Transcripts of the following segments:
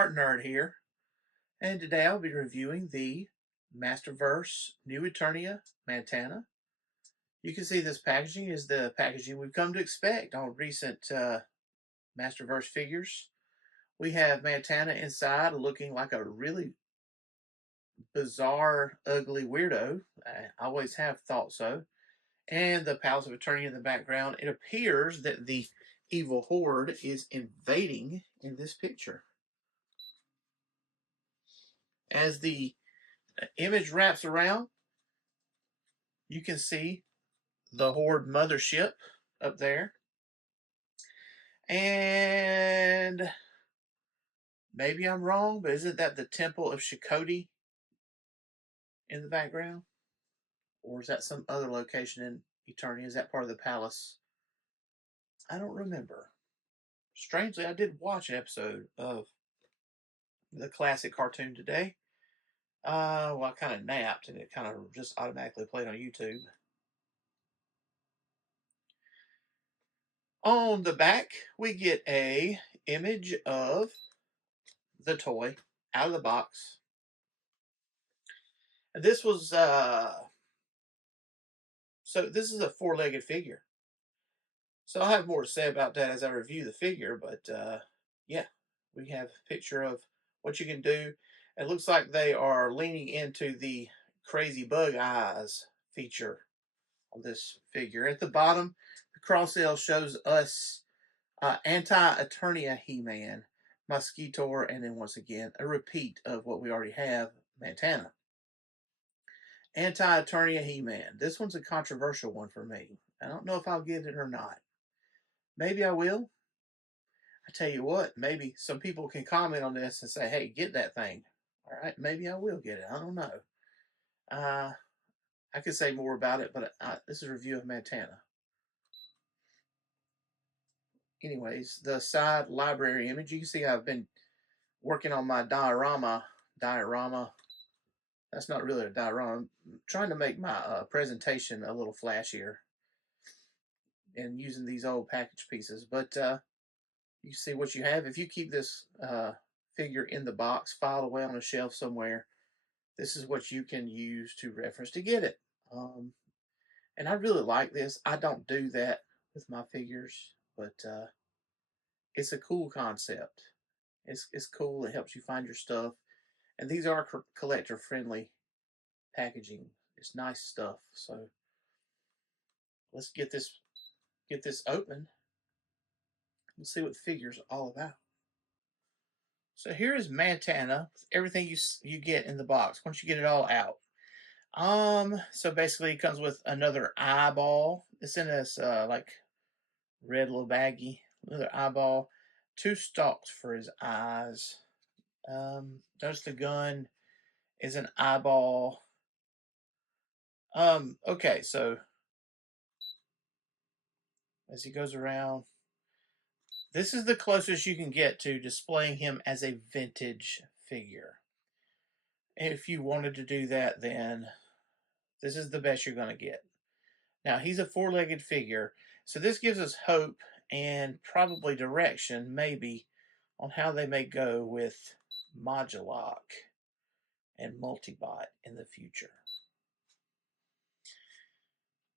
SpartanNerd here, and today I'll be reviewing the MASTERVERSE New Eternia Mantenna. You can see this packaging is the packaging we've come to expect on recent MASTERVERSE figures. We have Mantenna inside looking like a really bizarre, ugly weirdo. I always have thought so. And the Palace of Eternia in the background. It appears that the evil horde is invading in this picture. As the image wraps around, you can see the Horde mothership up there. And maybe I'm wrong, but isn't that the Temple of Shikoti in the background? Or is that some other location in Eternia? Is that part of the palace? I don't remember. Strangely, I did watch an episode of the classic cartoon today. Well, I kind of napped and it kind of just automatically played on YouTube. On the back, we get a image of the toy out of the box. And this was so this is a four-legged figure. So I'll have more to say about that as I review the figure, but yeah, we have a picture of what you can do. It looks like they are leaning into the crazy bug eyes feature on this figure. At the bottom, the cross L shows us Anti-Eternia He-Man, Mosquitor, and then once again, a repeat of what we already have, Mantenna. Anti-Eternia He-Man. This one's a controversial one for me. I don't know if I'll get it or not. Maybe I will. I tell you what, maybe some people can comment on this and say, hey, get that thing. All right, maybe I will get it. I don't know. I could say more about it, but this is a review of Mantenna. Anyways, the side library image, you can see I've been working on my diorama. That's not really a diorama. I'm trying to make my presentation a little flashier and using these old package pieces. But you see what you have. If you keep this figure in the box, filed away on a shelf somewhere, this is what you can use to reference to get it. And I really like this. I don't do that with my figures, but it's a cool concept. It's cool. It helps you find your stuff. And these are collector friendly packaging. It's nice stuff. So let's get this open. Let's see what the figure's all about. So here is Mantenna. Everything you get in the box once you get it all out. So basically it comes with another eyeball. It's in this like red little baggie. Another eyeball. 2 stalks for his eyes. Notice the gun is an eyeball. Okay, so as he goes around, this is the closest you can get to displaying him as a vintage figure. If you wanted to do that, then this is the best you're going to get. Now, he's a 4-legged figure, so this gives us hope and probably direction, maybe, on how they may go with Modulok and Multibot in the future.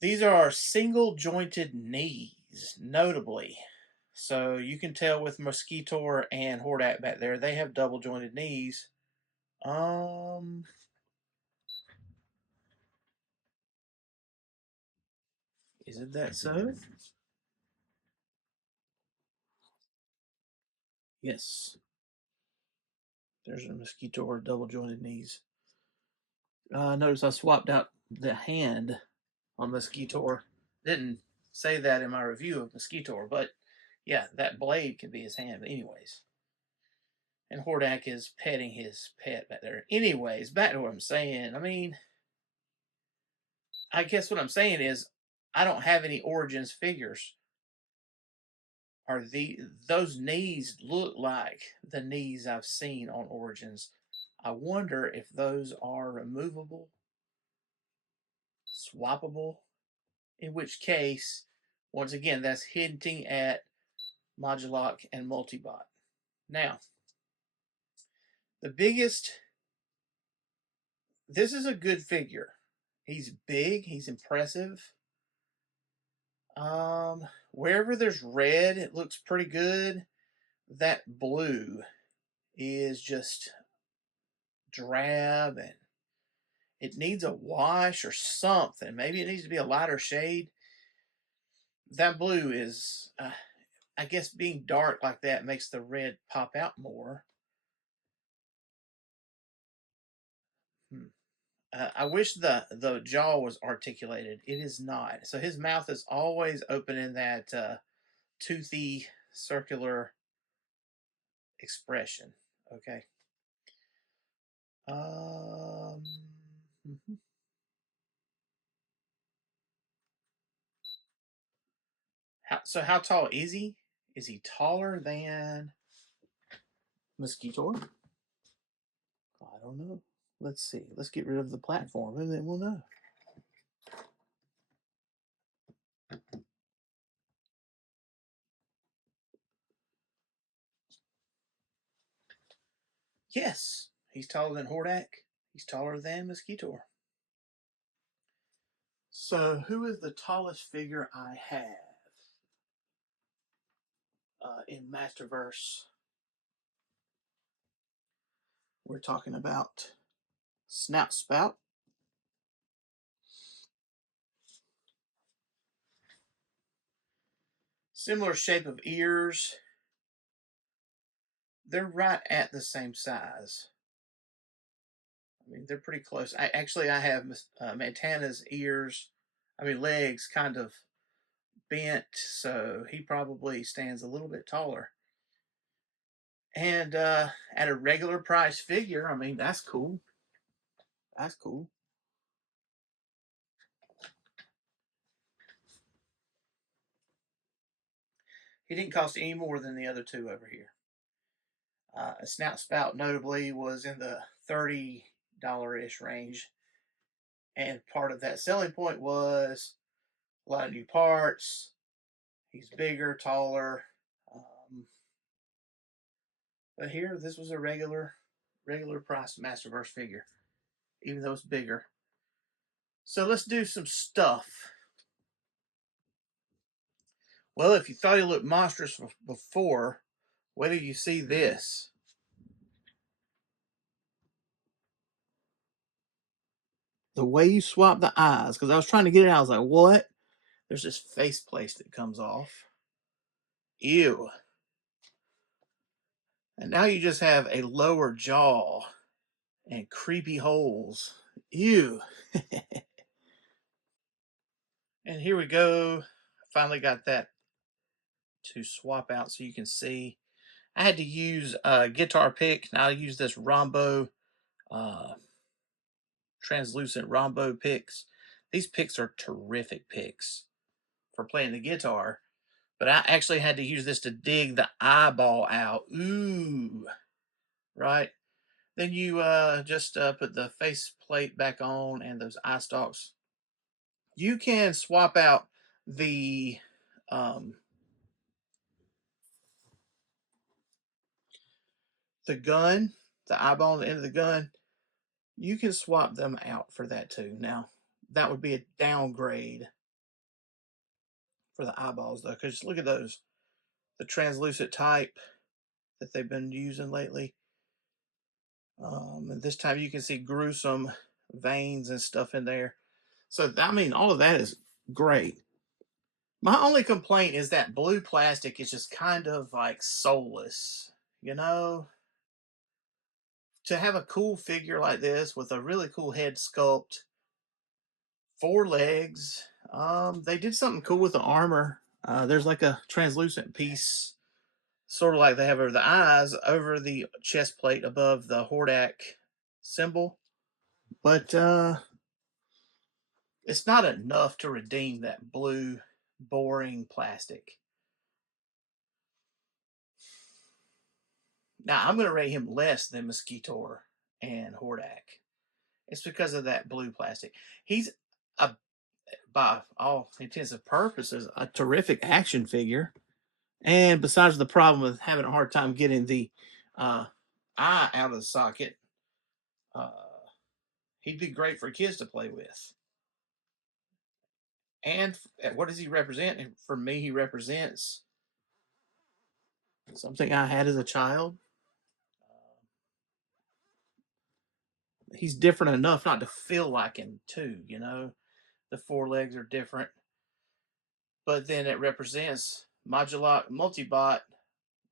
These are single-jointed knees, notably. So you can tell with Mosquitor and Hordak back there, they have double-jointed knees. Isn't that so? Yes. There's a Mosquitor double-jointed knees. Notice I swapped out the hand on Mosquitor. Didn't say that in my review of Mosquitor, but yeah, that blade could be his hand. But anyways. And Hordak is petting his pet back there. Anyways, back to what I'm saying. I mean, I guess what I'm saying is I don't have any Origins figures. Those knees look like the knees I've seen on Origins. I wonder if those are removable, swappable, in which case, once again, that's hinting at Modulok and Multibot. Now, The biggest, this is a good figure. He's big, he's impressive. Wherever there's red, it looks pretty good. That blue is just drab and it needs a wash or something. Maybe it needs to be a lighter shade. That blue is, I guess being dark like that makes the red pop out more. I wish the jaw was articulated. It is not. So his mouth is always open in that toothy circular expression. Okay. Mhm. How tall is he? Is he taller than Mosquito? I don't know. Let's see. Let's get rid of the platform and then we'll know. Yes, he's taller than Hordak. He's taller than Mosquito. So, who is the tallest figure I have in Masterverse? We're talking about Snout Spout. Similar shape of ears. They're right at the same size. I mean, they're pretty close. I have Mantenna's ears, legs kind of bent, so he probably stands a little bit taller. And at a regular price figure, I mean, that's cool. That's cool. He didn't cost any more than the other two over here. A Snout Spout, notably, was in the $30-ish range. And part of that selling point was a lot of new parts. He's bigger, taller. But here, this was a regular price Masterverse figure, even though it's bigger. So let's do some stuff. Well, if you thought he looked monstrous before, wait till you see this. The way you swap the eyes, because I was trying to get it out, I was like, what? There's this face place that comes off. Ew. And now you just have a lower jaw and creepy holes. Ew. And here we go. Finally got that to swap out so you can see. I had to use a guitar pick. Now I use this Rombo, translucent Rombo picks. These picks are terrific picks for playing the guitar. But I actually had to use this to dig the eyeball out. Ooh. Right? Then you just put the face plate back on and those eye stalks. You can swap out um, the gun, the eyeball on the end of the gun. You can swap them out for that too. Now, that would be a downgrade for the eyeballs though, because look at those. The translucent type that they've been using lately. And this time you can see gruesome veins and stuff in there. So, I mean, all of that is great. My only complaint is that blue plastic is just kind of like soulless, you know? To have a cool figure like this with a really cool head sculpt, 4 legs, they did something cool with the armor. There's like a translucent piece, sort of like they have over the eyes, over the chest plate above the Hordak symbol. But it's not enough to redeem that blue, boring plastic. Now, I'm going to rate him less than Mosquito and Hordak. It's because of that blue plastic. He's, a, by all intents and purposes, a terrific action figure. And besides the problem with having a hard time getting the eye out of the socket. Uh, he'd be great for kids to play with. And what does he represent? And for me, he represents something I had as a child. He's different enough not to feel like him, too, you know? The forelegs are different. But then it represents Modulok Multibot,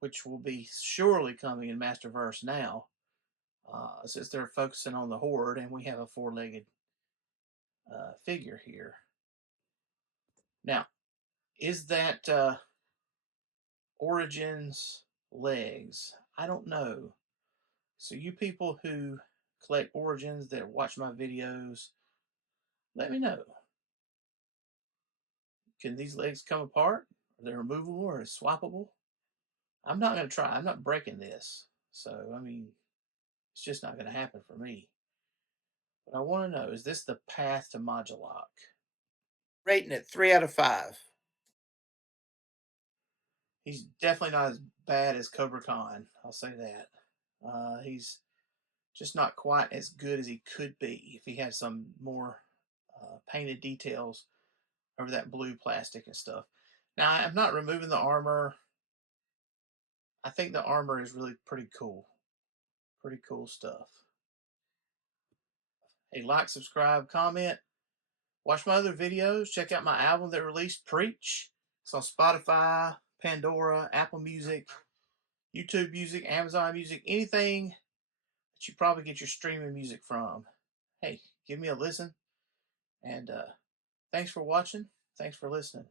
which will be surely coming in Masterverse now, since they're focusing on the Horde, and we have a four-legged figure here. Now, is that Origins legs? I don't know. So you people who collect Origins that watch my videos, let me know. Can these legs come apart? Are they removable or swappable? I'm not going to try. I'm not breaking this. So, I mean, it's just not going to happen for me. But I want to know, is this the path to Modulok? Rating it 3 out of 5. He's definitely not as bad as Cobra Khan. I'll say that. He's just not quite as good as he could be if he had some more painted details over that blue plastic and stuff. Now, I'm not removing the armor. I think the armor is really pretty cool. Pretty cool stuff. Hey, like, subscribe, comment. Watch my other videos. Check out my album that released, Preach. It's on Spotify, Pandora, Apple Music, YouTube Music, Amazon Music, anything that you probably get your streaming music from. Hey, give me a listen. And thanks for watching. Thanks for listening.